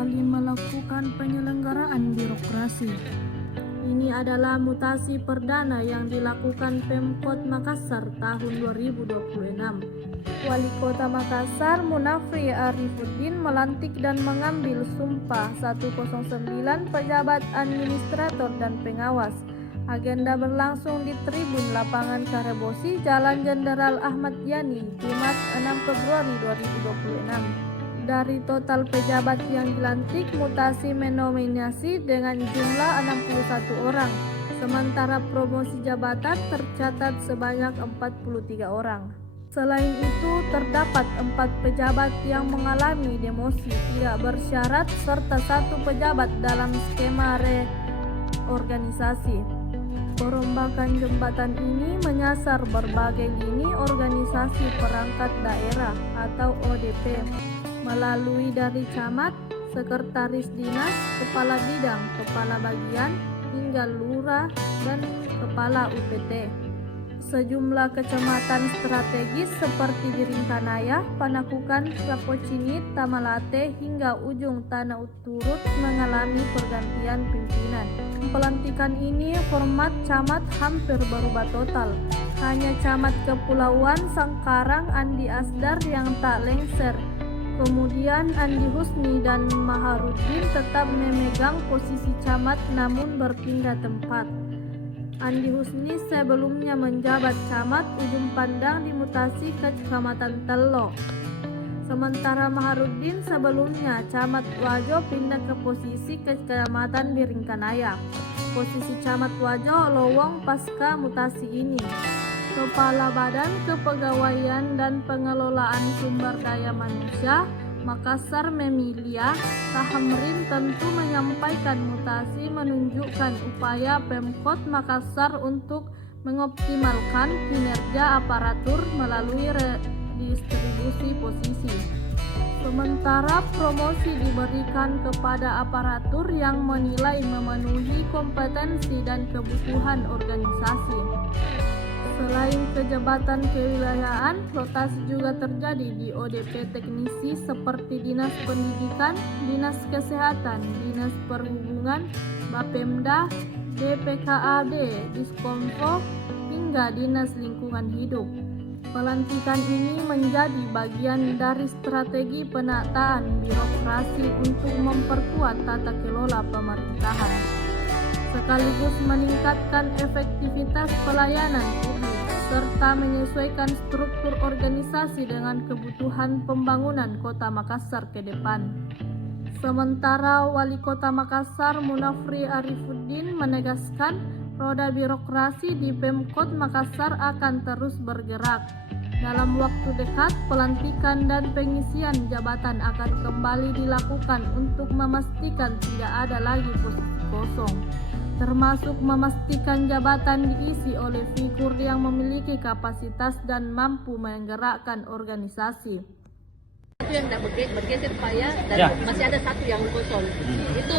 kembali melakukan penyelenggaraan birokrasi. Ini adalah mutasi perdana yang dilakukan Pemkot Makassar tahun 2026. Wali Kota Makassar Munafri Arifuddin melantik dan mengambil sumpah 109 pejabat administrator dan pengawas. Agenda berlangsung di Tribun Lapangan Karebosi, Jalan Jenderal Ahmad Yani, Jumat 6 Februari 2026. Dari total pejabat yang dilantik, mutasi menominasi dengan jumlah 61 orang, sementara promosi jabatan tercatat sebanyak 43 orang. Selain itu, terdapat 4 pejabat yang mengalami demosi tidak bersyarat serta 1 pejabat dalam skema reorganisasi. Perombakan jabatan ini menyasar berbagai lini organisasi perangkat daerah atau ODP, melalui dari camat, sekretaris dinas, kepala bidang, kepala bagian, hingga lurah dan kepala UPT. Sejumlah kecamatan strategis seperti Biringkanaya, Panakukan, Rapocinit, Tamalate, hingga ujung Tanah turut mengalami pergantian pimpinan. Pelantikan ini format camat hampir berubah total. Hanya camat Kepulauan Sangkarang Andi Asdar yang tak lengser. Kemudian Andi Husni dan Maharudin tetap memegang posisi camat namun berpindah tempat. Andi Husni sebelumnya menjabat camat Ujung Pandang dimutasi ke Kecamatan Tello. Sementara Maharudin sebelumnya camat Wajo pindah ke posisi Kecamatan Biringkanaya. Posisi camat Wajo lowong pasca mutasi ini. Kepala Badan Kepegawaian dan Pengelolaan Sumber Daya Manusia Makassar Memilia Tahamrin tentu menyampaikan mutasi menunjukkan upaya Pemkot Makassar untuk mengoptimalkan kinerja aparatur melalui redistribusi posisi. Sementara promosi diberikan kepada aparatur yang menilai memenuhi kompetensi dan kebutuhan organisasi. Selain kejabatan kewilayahan, rotasi juga terjadi di ODP teknisi seperti Dinas Pendidikan, Dinas Kesehatan, Dinas Perhubungan, Bapemda, BPKAD, Diskonfo, hingga Dinas Lingkungan Hidup. Pelantikan ini menjadi bagian dari strategi penataan birokrasi untuk memperkuat tata kelola pemerintahan, sekaligus meningkatkan efektivitas pelayanan publik serta menyesuaikan struktur organisasi dengan kebutuhan pembangunan Kota Makassar ke depan. Sementara Wali Kota Makassar Munafri Arifuddin menegaskan roda birokrasi di Pemkot Makassar akan terus bergerak. Dalam waktu dekat, pelantikan dan pengisian jabatan akan kembali dilakukan untuk memastikan tidak ada lagi posisi kosong, termasuk memastikan jabatan diisi oleh figur yang memiliki kapasitas dan mampu menggerakkan organisasi. Itu yang tidak bergeser Pak ya, dan masih ada 1 yang kosong. Itu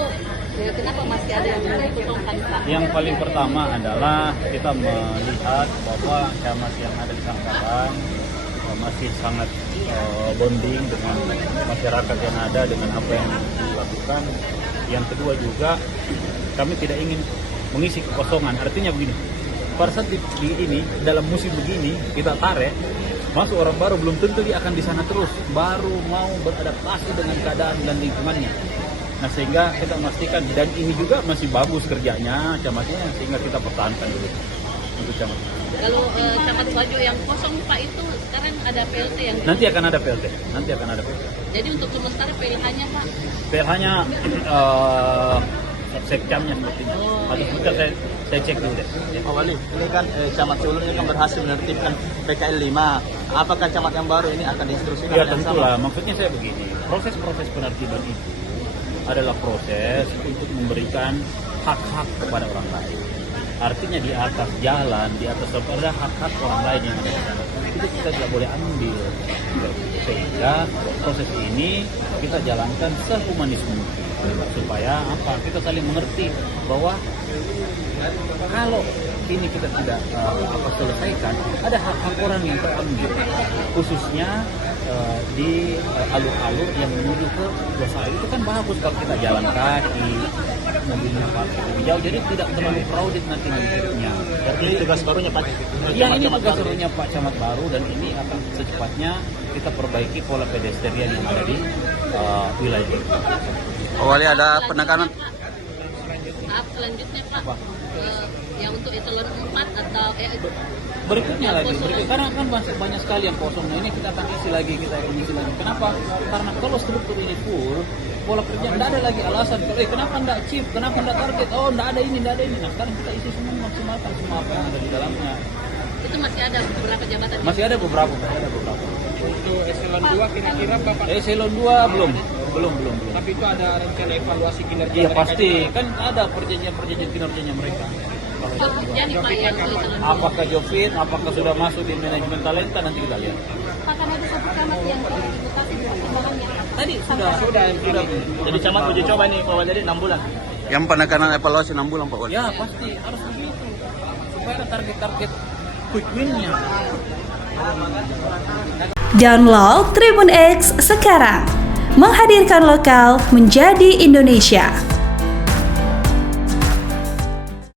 kenapa masih ada yang dikosongkan Pak? Yang paling pertama adalah kita melihat bahwa camat yang ada di Sangkarang masih sangat bonding dengan masyarakat yang ada, dengan apa yang dilakukan. Yang kedua juga kami tidak ingin mengisi kekosongan. Artinya begini, pada saat ini dalam musim begini kita tarik masuk orang baru, belum tentu dia akan di sana terus, baru mau beradaptasi dengan keadaan dan lingkungannya. Nah, sehingga kita memastikan, dan ini juga masih bagus kerjanya camatnya, sehingga kita pertahankan dulu untuk camat. Kalau camat Wajo yang kosong Pak itu sekarang ada PLT yang nanti akan ada PLT. Jadi untuk sementara PLH-nya Pak? PLH-nya sekcamnya sepertinya. Atau sebentar saya cek dulu deh. Pak Wali, ini kan camat sebelumnya kan berhasil menertibkan PKL 5. Apakah camat yang baru ini akan diinstruksikan? Ya tentulah, maksudnya saya begini, proses-proses penertiban itu adalah proses untuk memberikan hak-hak kepada orang lain. Artinya di atas jalan, di atas ada hak-hak orang lain yang ada di sana. Itu kita tidak boleh ambil. Sehingga proses ini kita jalankan sehumanis mungkin. Supaya apa? Kita saling mengerti bahwa kalau ini kita tidak selesaikan, ada hak-hak orang yang terambil, khususnya di alur-alur yang menuju ke desa. Itu kan bagus kalau kita jalan kaki, mobilnya parkir lebih jauh, jadi tidak terlalu crowded nanti hidupnya. Jadi tugas barunya Pak. Ya, ini tugas barunya Pak Camat baru, dan ini akan secepatnya kita perbaiki pola pedestrian yang ada di wilayah ini. Wali ada penekanan. Tahap selanjutnya Pak, Apa? yang untuk eselon 4 atau Berikutnya lagi, karena kan masih banyak sekali yang kosong. Nah, ini kita akan isi lagi, Kenapa? Karena kalau struktur ini full, pola kerja tidak ada lagi alasan. Kenapa tidak chief? Kenapa tidak target? Oh, tidak ada ini. Nah, sekarang kita isi semua, maksimalkan semua apa yang ada di dalamnya. itu masih ada beberapa jabatan. Masih ada beberapa. Untuk eselon 2 kira-kira Bapak, Eselon 2 belum. tapi itu ada rencana evaluasi kinerja Iya mereka pasti, juga. kan ada perjanjian kinerjanya mereka. Jadi Pak yang eselon 2. Apakah Jovit, apakah sudah masuk di manajemen talenta, nanti kita lihat. Pak, kan ada satu camat yang dimutasi pertimbangannya. Tadi sudah. Jadi camat uji coba nih Pak Wali, jadi 6 bulan. Yang penekanan evaluasi 6 bulan Pak Wali. Ya pasti harus begitu, supaya ada target quick win-nya. Download Tribun X sekarang, menghadirkan lokal menjadi Indonesia.